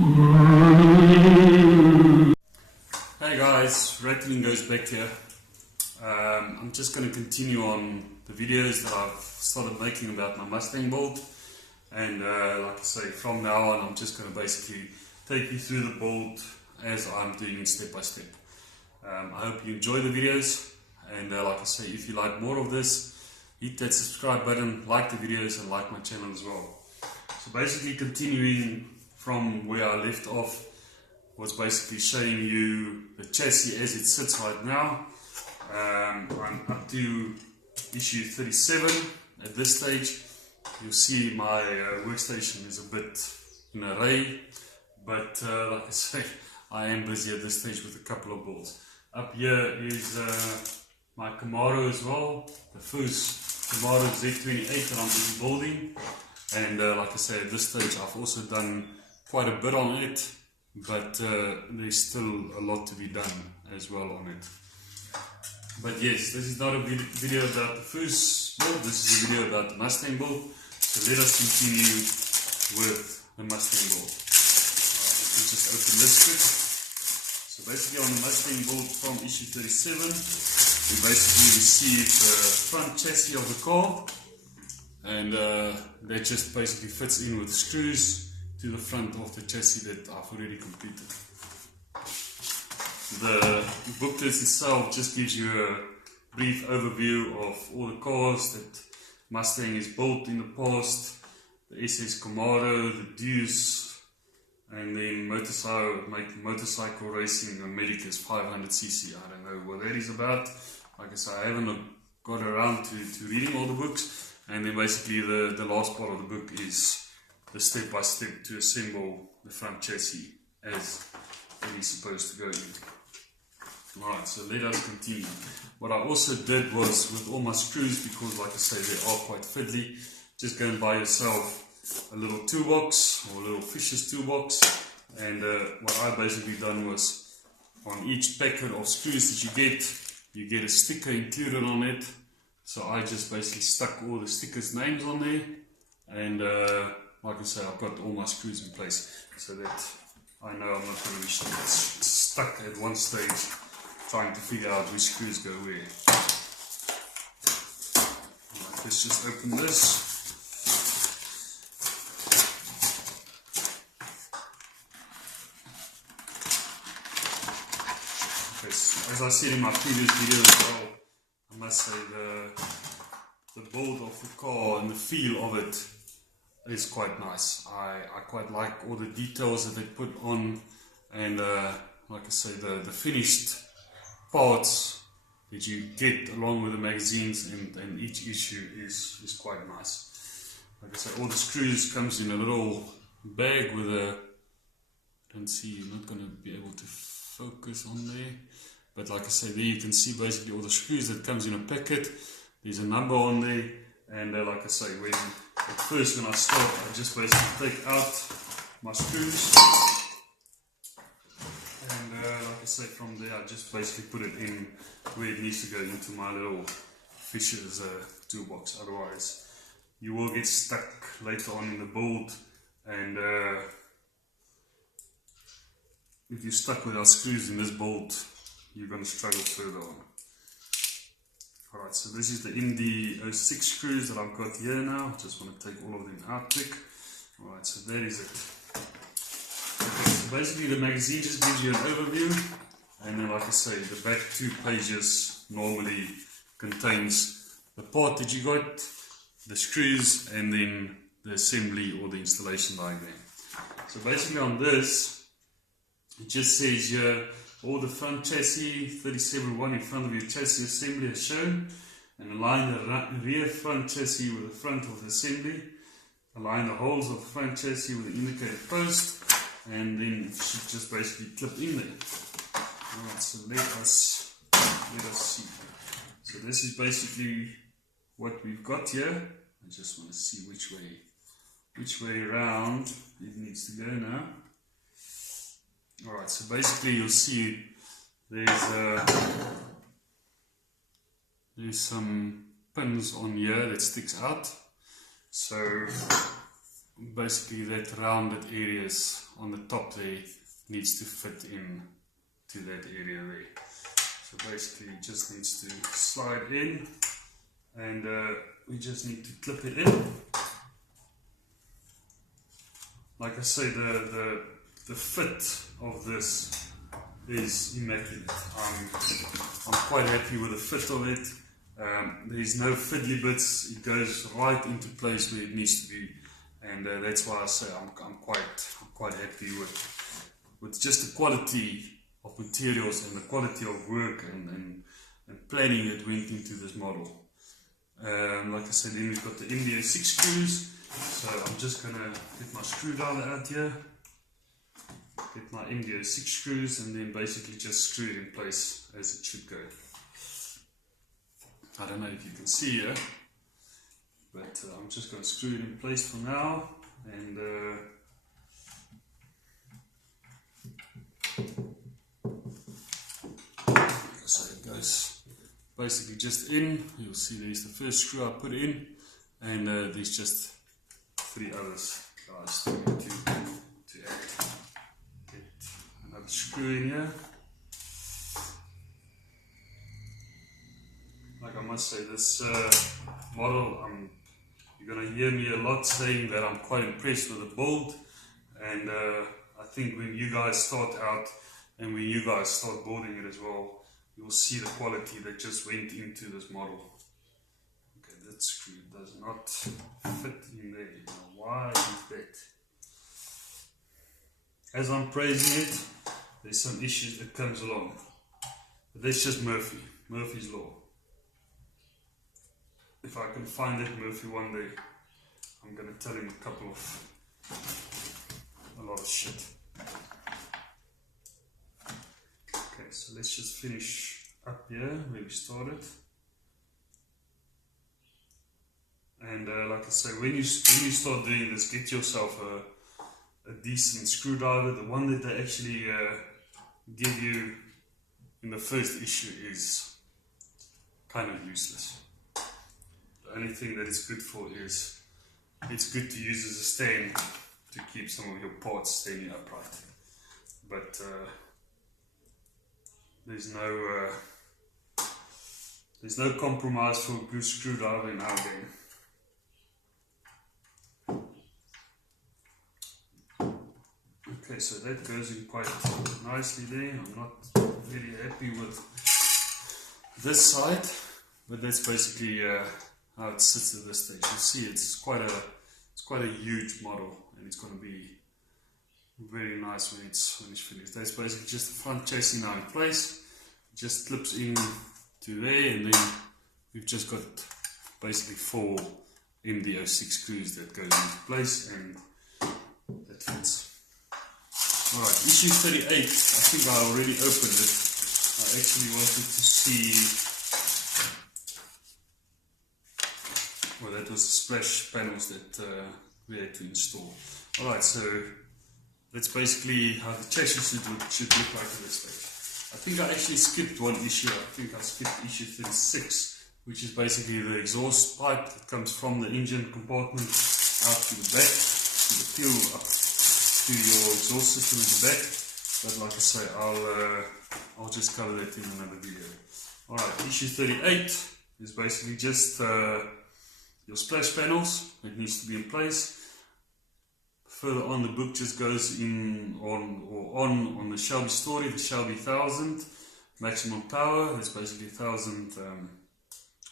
Hey guys, Rattling Goes back here. I'm just going to continue on the videos that I've started making about my Mustang build, and like I say, from now on I'm just going to basically take you through the build as I'm doing it step by step. I hope you enjoy the videos, and like I say, if you like more of this, hit that subscribe button, like the videos and like my channel as well. So basically continuing from where I left off was basically showing you the chassis as it sits right now. I'm up to issue 37 at this stage. You'll see my workstation is a bit in array, but like I say, I am busy at this stage with a couple of builds. Up here is my Camaro as well, the first Camaro Z28 that I'm busy building, and like I say, at this stage I've also done quite a bit on it, but there's still a lot to be done as well on it. But yes, this is not a video about the first build, this is a video about the Mustang build, so let us continue with the Mustang build. Let's just open this quick. So basically on the Mustang build from issue 37, we basically received the front chassis of the car, and that just basically fits in with screws to the front of the chassis that I've already completed. The booklet itself just gives you a brief overview of all the cars that Mustang has built in the past, the SS Camaro, the Deuce, and then motorcycle racing, the Medicus 500cc. I don't know what that is about. Like I say, I haven't got around to reading all the books, and then basically the last part of the book is the step by step to assemble the front chassis as it is supposed to go in. Alright, so let us continue. What I also did was, with all my screws, because like I say they are quite fiddly, just go and buy yourself a little toolbox or a little fisher's toolbox, and what I basically done was, on each packet of screws that you get a sticker included on it. So I just basically stuck all the stickers' names on there, and like I say, I've got all my screws in place so that I know I'm not going to be stuck at one stage trying to figure out which screws go where. Right, let's just open this. Okay, so as I said in my previous video as well, I must say the build of the car and the feel of it is quite nice. I quite like all the details that they put on, and like I say, the finished parts that you get along with the magazines and each issue is quite nice. Like I say, all the screws comes in a little bag with a, I don't see, you're not going to be able to focus on there, but like I say, there you can see basically all the screws that comes in a packet. There's a number on there, and like I say, when I start, I just basically take out my screws, and like I say, from there I just basically put it in where it needs to go, into my little fisher's toolbox. Otherwise you will get stuck later on in the build, and if you're stuck without screws in this build, you're going to struggle further on. Alright, so this is the MD06 screws that I've got here now. Just want to take all of them out quick. Alright, so that is it. Okay, so basically the magazine just gives you an overview, and then like I say, the back 2 pages normally contains the part that you got, the screws, and then the assembly or the installation diagram. So basically on this, it just says here, all the front chassis 37.1 in front of your chassis assembly is shown, and align the rear front chassis with the front of the assembly. Align the holes of the front chassis with the indicated post, and then it should just basically clip in there. Alright, so let us see. So this is basically what we've got here. I just want to see which way around it needs to go now. Alright, so basically you'll see there's some pins on here that sticks out. So basically that rounded areas on the top there needs to fit in to that area there. So basically it just needs to slide in, and we just need to clip it in. Like I say, the fit of this is immaculate. I'm quite happy with the fit of it. There's no fiddly bits. It goes right into place where it needs to be, and that's why I say I'm quite happy with just the quality of materials and the quality of work and planning that went into this model. Like I said, then we've got the MDO 6 screws. So I'm just going to get my screwdriver out here, get my MDO 6 screws, and then basically just screw it in place as it should go. I don't know if you can see here, but I'm just going to screw it in place for now, and so it goes basically just in. You'll see there's the first screw I put in, and there's just 3 others, guys, to add. Get another screw in here. Like I must say, this model, you're going to hear me a lot saying that I'm quite impressed with the build, and I think when you guys start out and when you guys start building it as well, you'll see the quality that just went into this model. Okay, that screw does not fit in there. Now, why is that? As I'm praising it, there's some issues that comes along. But that's just Murphy's law. If I can find that Murphy one day, I'm going to tell him a lot of shit. Okay, so let's just finish up here where we started. And like I say, when you start doing this, get yourself a decent screwdriver. The one that they actually give you in the first issue is kind of useless. The only thing that it's good for is it's good to use as a stand to keep some of your parts standing upright. But there's no compromise for a good screwdriver in our game. Okay, so that goes in quite nicely there. I'm not really happy with this side, but that's basically how it sits at this stage. You see, it's quite a huge model, and it's going to be very nice when it's finished. That's basically just the front chassis now in place. It just clips in to there, and then we've just got basically 4 MDO 6 screws that goes into place, and that fits. Alright, issue 38, I think I already opened it. I actually wanted to see, well, that was the splash panels that we had to install. Alright, so that's basically how the chassis should look like at this stage. I think I actually skipped one issue. I think I skipped issue 36, which is basically the exhaust pipe that comes from the engine compartment out to the back, to the fuel up to your exhaust system at the back. But like I say, I'll just cover that in another video. Alright, issue 38 is basically just your splash panels that needs to be in place. Further on, the book just goes in on the Shelby story, the Shelby 1000 maximum power. That's basically 1000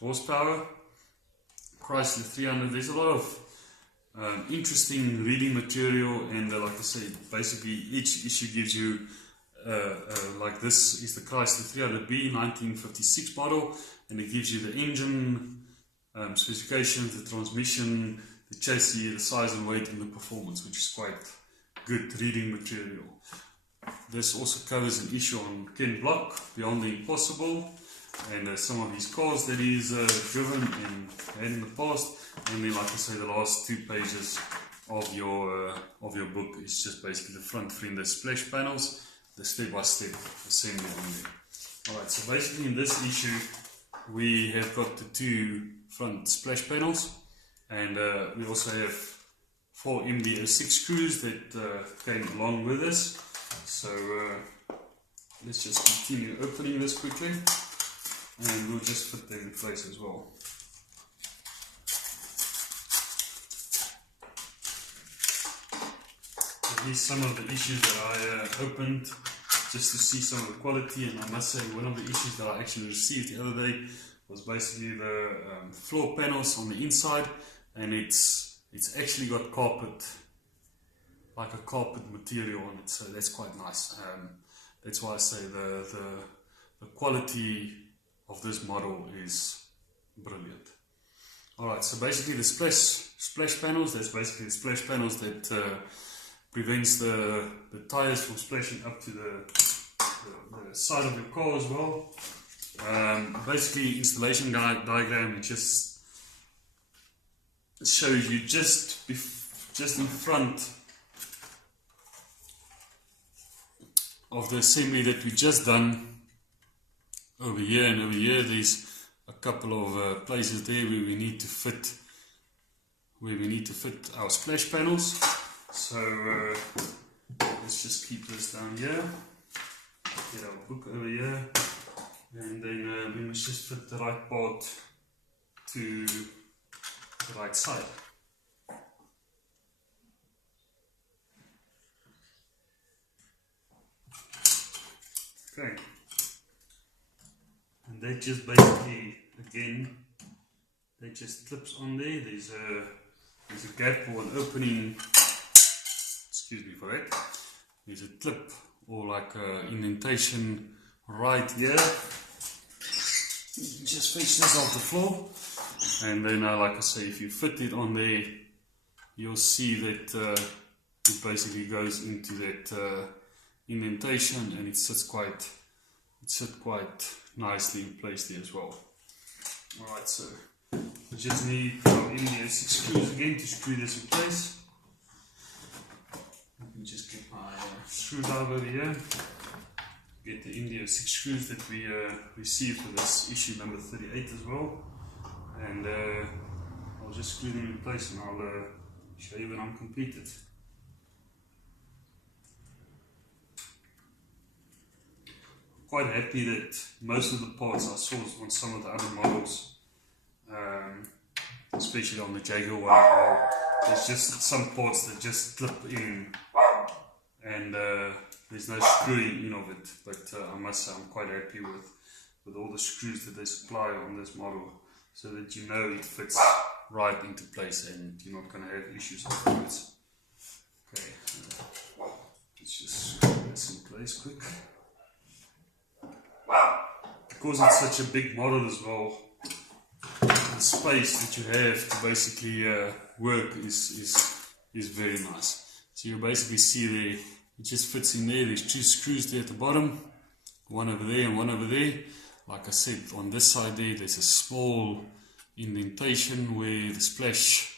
horsepower. Chrysler 300. There's a lot of interesting reading material, and like I say, basically each issue gives you like this is the Chrysler 300B 1956 model, and it gives you the engine specifications, the transmission, the chassis, the size and weight, and the performance, which is quite good reading material. This also covers an issue on Ken Block, Beyond the Impossible, and some of his cars that he's driven and had in the past. And then, like I say, the last 2 pages of your book is just basically the front fender splash panels, the step-by-step assembly on there. Alright, so basically in this issue we have got the 2 front splash panels, and we also have 4 MD06 screws that came along with this. So let's just continue opening this quickly, and we'll just fit them in place as well. Here's some of the issues that I opened just to see some of the quality, and I must say one of the issues that I actually received the other day was basically the floor panels on the inside, and it's actually got carpet, like a carpet material on it, so that's quite nice. That's why I say the quality of this model is brilliant. Alright, so basically the splash panels, that's basically the splash panels that prevents the tires from splashing up to the side of your car as well. Basically, installation diagram, it just shows you just in front of the assembly that we just done. Over here and over here, there's a couple of places there where we need to fit our splash panels. So let's just keep this down here, get our book over here, and then we must just fit the right part to the right side. Okay, and that just basically, again, that just clips on there. There's a gap or an opening. Excuse me for that. There's a clip or like an indentation right here. You can just fetch this off the floor, and then like I say, if you fit it on there, you'll see that it basically goes into that indentation, and it sits quite nicely in place there as well. Alright, so we just need our MD06 screws again to screw this in place. Let me just get my screwdriver over here, get the MD06 screws that we received for this issue number 38 as well, and I'll just screw them in place, and I'll show you when I'm completed. Quite happy that most of the parts I saw on some of the other models, especially on the Jaguar one, there's just some parts that just clip in, and there's no screwing in of it. But I must say I'm quite happy with all the screws that they supply on this model, so that you know it fits right into place and you're not going to have issues afterwards. Okay, let's just screw this in place quick. Because it's such a big model as well, the space that you have to basically work is very nice. So you basically see there, it just fits in there. There's 2 screws there at the bottom, one over there and one over there. Like I said, on this side there, there's a small indentation where the splash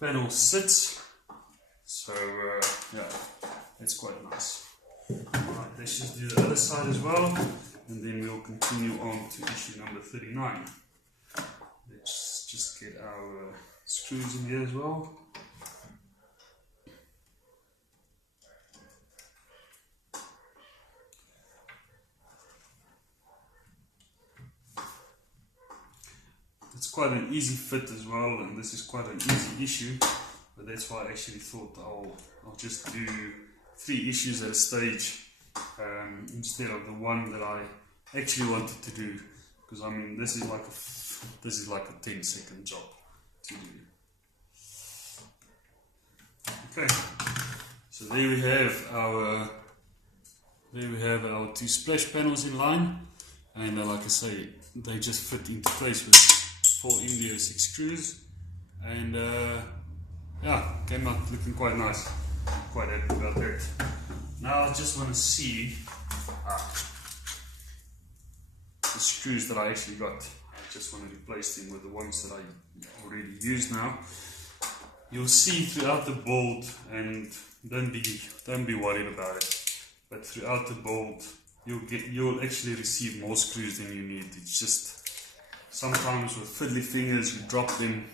panel sits. So yeah, that's quite nice. Alright, let's just do the other side as well, and then we'll continue on to issue number 39. Let's just get our screws in here as well. It's quite an easy fit as well, and this is quite an easy issue, but that's why I actually thought I'll just do 3 issues at a stage instead of the one that I actually wanted to do, because I mean this is like a 10-second job to do. Okay, so there we have our 2 splash panels in line, and like I say, they just fit into place with 4 MD06 screws, and yeah, came out looking quite nice. Quite happy about that. Now I just want to see the screws that I actually got. I just want to replace them with the ones that I already used now. You'll see throughout the build, and don't be worried about it, but throughout the build you'll actually receive more screws than you need. It's just sometimes with fiddly fingers you drop them,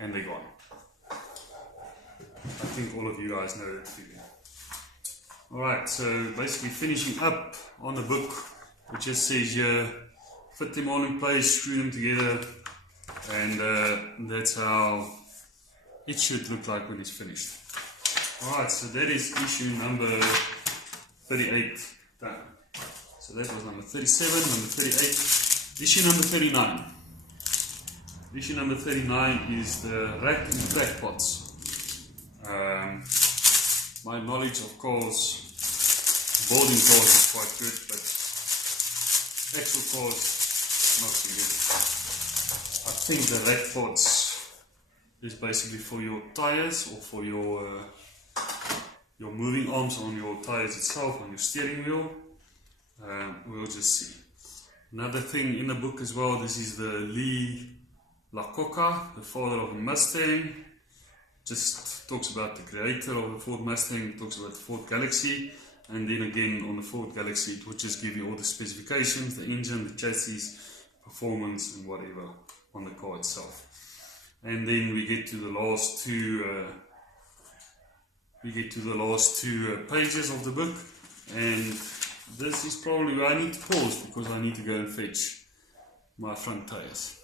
and they're gone. I think all of you guys know that feeling. Alright, so basically finishing up on the book, it just says here, fit them all in place, screw them together, and that's how it should look like when it's finished. Alright, so that is issue number 38 done. So that was number 37, number 38, issue number 39. Issue number 39 is the rack and track pots. My knowledge of cars, building cars is quite good, but actual cars, not so good. I think the rack pots is basically for your tires or for your moving arms on your tires itself, on your steering wheel. We'll just see. Another thing in the book as well, this is the Lee Iacocca, the father of the Mustang. Just talks about the creator of the Ford Mustang, talks about the Ford Galaxy, and then again on the Ford Galaxy it will just give you all the specifications, the engine, the chassis, performance and whatever on the car itself. And then we get to the last two pages of the book, and this is probably where I need to pause because I need to go and fetch my front tires.